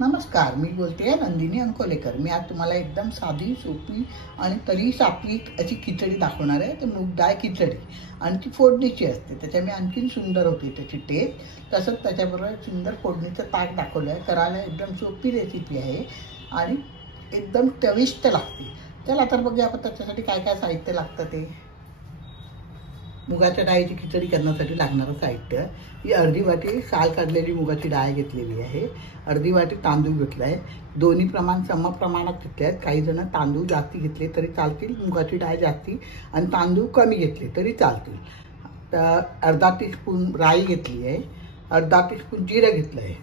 नमस्कार, मी बोलते नंदिनी अंकोलेकर। मी आज तुम्हाला एकदम साधी सोपी आणि तरी सात्विक अशी खिचडी दाखवणार आहे। ते मूग डाळ खिचडी आणि ती फोडणीची असते, त्याच्यामुळे आणखीन सुंदर होते त्याची टेस्ट। तसंच त्याच्याबरोबर सुंदर फोडणीचं ताक दाखवलं आहे। करायला एकदम सोपी रेसिपी आहे आणि एकदम चविष्ट लागते। चला तर बघूया आपण त्याच्यासाठी काय काय साहित्य लागतं ते। मुगाच्या डाळीची खिचडी करण्यासाठी लागणारं साहित्य, ही अर्धी वाटी साल काढलेली मुगाची डाळ घेतलेली आहे, अर्धी वाटी तांदूळ घेतला आहे। दोन्ही प्रमाण सम प्रमाणात घेतले आहेत। काही जण तांदूळ जास्ती घेतले तरी चालतील, मुगाची डाळ जास्ती आणि तांदूळ कमी घेतले तरी चालतील। तर अर्धा टीस्पून राई घेतली आहे, अर्धा टीस्पून जिरं घेतलं आहे,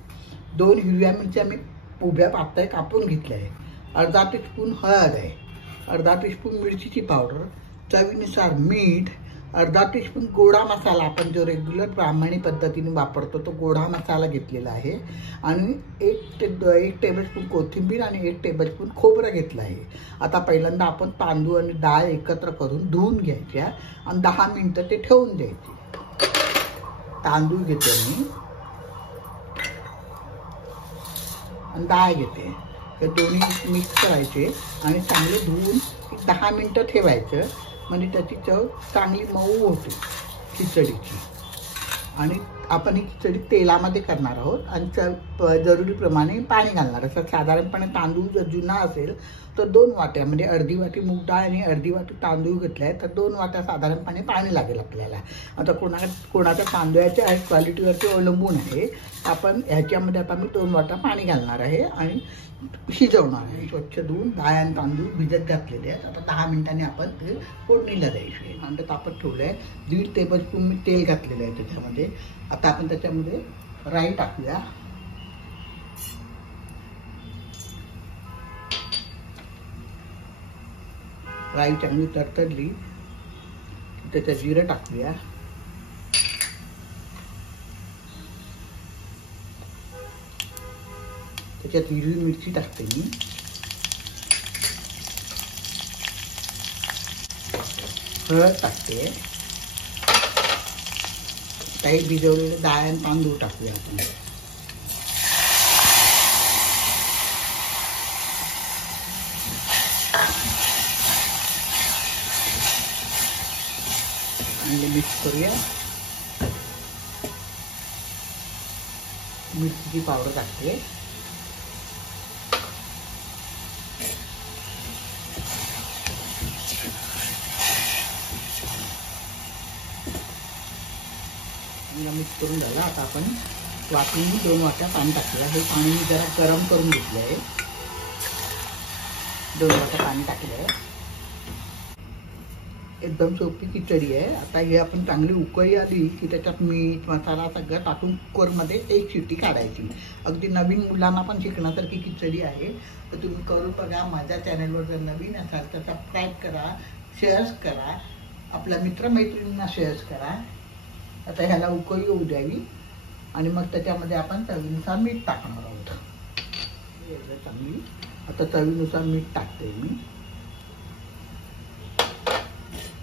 2 हिरव्या मिरच्या मी उभ्या पातळ कापून घेतल्या आहे, अर्धा टीस्पून हळद आहे, अर्धा टीस्पून मिरचीची पावडर, चवीनुसार मीठ, अर्धा टीस्पून गोडा मसाला, आपण जो रेग्युलर ब्राह्मणी पद्धतीने वापरतो तो गोडा मसाला घेतलेला आहे आणि 1 टेबलस्पून कोथिंबीर आणि 1 टेबलस्पून खोबरं घेतलं आहे। आता पहिल्यांदा आपण तांदूळ आणि डाळ एकत्र करून धुवून घ्यायच्या आणि 10 मिनिटं ते ठेवून द्यायचे। तांदूळ घेते मी आणि डाळ घेते, हे दोन्ही मिक्स करायचे आणि चांगले धुवून 10 मिनिटं ठेवायचं, म्हणजे त्याची चव चांगली मऊ होते खिचडीची। आणि आपण ही खिचडी तेलामध्ये करणार आहोत आणि जरुरीप्रमाणे पाणी घालणार आहे। साधारणपणे तांदूळ जर जुना असेल तर 2 वाट्या, म्हणजे अर्धी वाटी मूग डाळ आणि अर्धी वाटी तांदूळ घेतले आहे तर 2 वाट्या साधारणपणे पाणी लागेल आपल्याला। आता कोणाच्या तांदूळाच्या क्वालिटीवरती अवलंबून आहे। आपण ह्याच्यामध्ये आता मी 2 वाट्या पाणी घालणार आहे आणि शिजवणार आहे। स्वच्छ धुवून डाळ आणि तांदूळ भिजत घातलेले आहेत। आता 10 मिनिटांनी आपण ते फोडणीला द्यायचे। भांडं तापत ठेवलं आहे, 1.5 टेबलस्पून मी तेल घातलेलं आहे त्याच्यामध्ये। आता आपण त्याच्यामध्ये राई टाकूया, राई चांगली तडतडली त्याच्यात जिरं टाकूया, त्याच्यात हिरवी मिरची टाकते मी, हळद टाकते, काही भिजवलेले डाळ आणि तांदूळ टाकूया आपण, आणि मिक्स करूया। मिरचीची पावडर टाकते, मिक्स करून झाला। आता आपण वाटून 2 वाट्या पाणी टाकूया। हे पाणी मी जरा गरम करून घेतलं आहे, 2 वाट्या पाणी टाकलं आहे। एकदम सोपी खिचडी आहे। आता हे आपण चांगली उकळी आली की त्याच्यात मीठ मसाला सगळं टाकून कुकरमध्ये 1 शिट्टी काढायची। अगदी नवीन मुलांना पण शिकण्यासारखी खिचडी आहे, तर तुम्ही करून बघा। माझ्या चॅनलवर जर नवीन असाल तर सबस्क्राईब करा, शेअर्स करा, आपल्या मित्रमैत्रिणींना शेअर्स करा। आता ह्याला उकळी येऊ द्यावी आणि मग त्याच्यामध्ये आपण चवीनुसार मीठ टाकणार आहोत। चांगली आता चवीनुसार मीठ टाकते मी,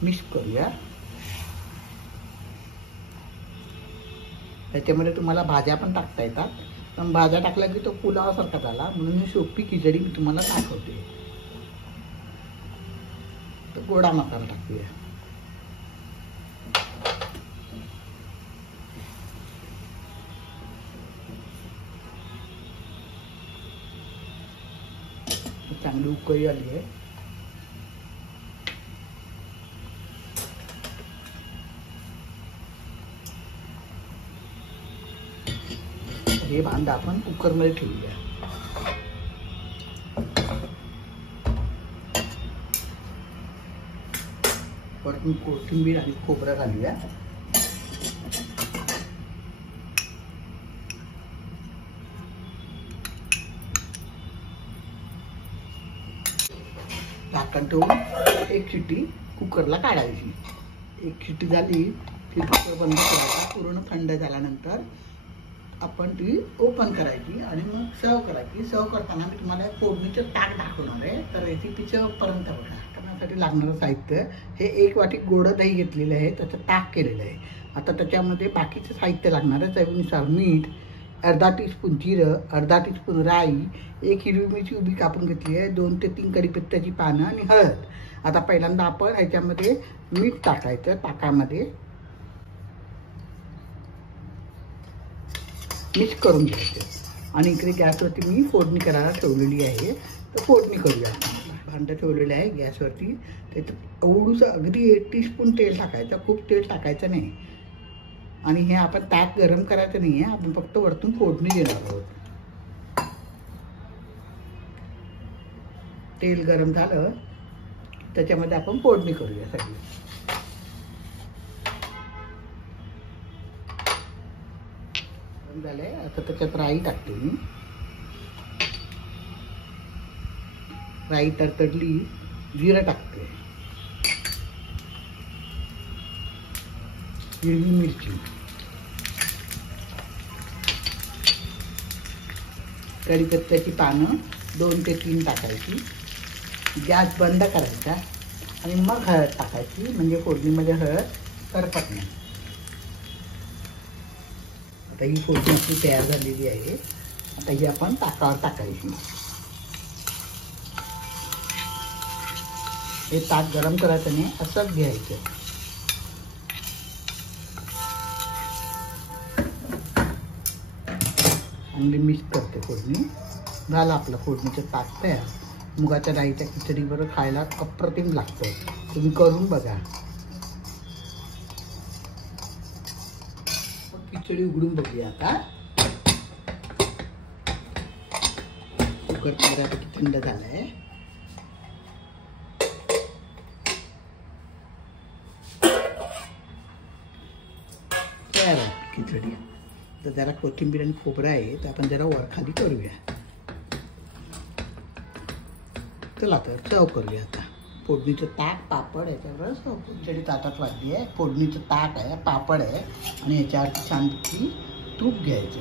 मिक्स करूया। त्याच्यामध्ये तुम्हाला भाज्या पण टाकता येतात, पण भाज्या टाकल्या की तो पुलावासारखा झाला, म्हणून मी सोपी खिचडी मी तुम्हाला दाखवते। तर गोडा मसाला टाकूया, चांगली उकळी आली आहे। हे भांडं आपण कुकरमध्ये ठेवूया, परतून कोथिंबीर आणि खोबरं घालूया, झाकण ठेवून 1 शिट्टी कुकरला काढायची। 1 शिट्टी झाली की कुकर बंद करायचा। पूर्ण थंड झाल्यानंतर आपण ती ओपन करायची आणि मग सर्व करायची। सर्व करताना मी तुम्हाला फोडणीचं ताक दाखवणार आहे, तर रेसिपी शेवटपर्यंत बघा। करण्यासाठी लागणारं साहित्य, हे 1 वाटी गोडं दही घेतलेलं आहे, त्याचं ताक केलेलं आहे। आता त्याच्यामध्ये बाकीचं साहित्य लागणार आहे, चवीनुसार मीठ, अर्धा टीस्पून जिरं, अर्धा टीस्पून राई, 1 हिरवी मिरची उभी कापून घेतली आहे, 2 ते 3 कढीपत्त्याची पानं आणि हळद. आता पहिल्यांदा आपण ह्याच्यामध्ये मीठ टाकायचं. ताकामध्ये मिक्स करून घ्यायचं आणि इकडे गॅसवरती मी फोडणी करायला ठेवलेली आहे. तर फोडणी करूया. भांडं ठेवलेलं आहे गॅसवरती. त्याच्यात एवढंसं अगदी 1 टीस्पून तेल टाकायचं, खूप तेल टाकायचं नाही. आणि हे आपण ताक गरम करायचं नाही आहे, आपण फक्त वरतून फोडणी देणार आहोत. तेल गरम झालं त्याच्यामध्ये आपण फोडणी करूया सगळी. झालंय. आता त्याच्यात राई टाकते मी. राई तडतडली, जिरं टाकते, हिरवी मिरची, कढीपत्त्याची पानं 2 ते 3 टाकायची. गॅस बंद करायचा आणि मग हळद टाकायची, म्हणजे फोडणीमध्ये हळद करपत नाही. आता ही फोडणी आपली तयार झालेली आहे. आता ही आपण ताकावर टाकायची. हे ताक गरम करायचं नाही, असंच घ्यायचं. चांगली मिक्स करते फोडणी. झालं आपलं फोडणीचं ताक तयार. मुगाच्या डाळीच्या खिचडीबरोबर खायला अप्रतिम लागतं. तुम्ही करून बघा. खिचडी उघडून बघूया आता. कुकर बऱ्यापैकी थंड झालाय. तयार आहे खिचडी. तर जरा कोथिंबीर आणि खोबरं आहे, तर आपण जरा वरखाली करूया. चला तर सर्व करूया आता. फोडणीचं ताक, पापड याच्यावर सर्व. खिचडी ताटात वाढली आहे. फोडणीचं ताक आहे, पापड आहे आणि याच्यावरती छानपैकी तूप घ्यायचं.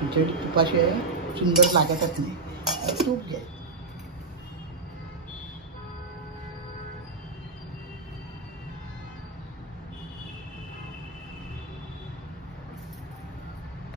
खिचडी तुपाशिवाय सुंदर लागतच नाही. तूप घ्यायचं.